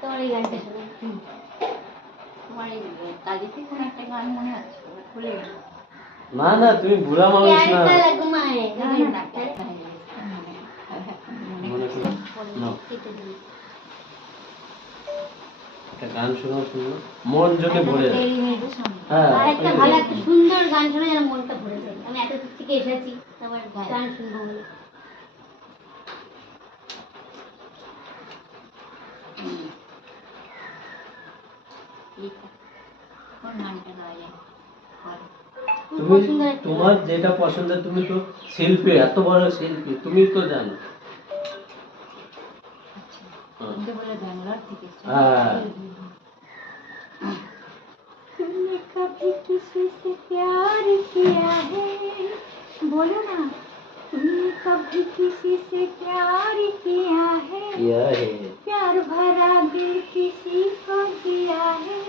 তোমার এই গানটা শোনো। তোমার এই তালিতে কোন একটা গান মনে আছে? ভুলে গেছি। না না, তুমি বুড়া মানুষ না। প্যার কা লগমা है না না মনে করো না, একটা গান শোনাও, শুনো, মন যদি ভরে যায়। হ্যাঁ, আর একটা ভালো একটা সুন্দর গান শোনা যেন মনটা ভরে যায়। আমি এত দূর থেকে এসেছি, আমার গান শুনবো বলে। কোন গানটা গাওয়া যায়? তুমি তোমার যেটা পছন্দ, তুমি তো শিল্পী, এত বড় শিল্পী, তুমি তো জানো। আচ্ছা, বলে ব্যাঙ্গালোর থেকে। হ্যাঁ, तुमने कभी किसी से प्यार किया है? बोलो ना, तुमने कभी किसी से प्यार किया है? प्यार भरा दिल किसी को दिया है?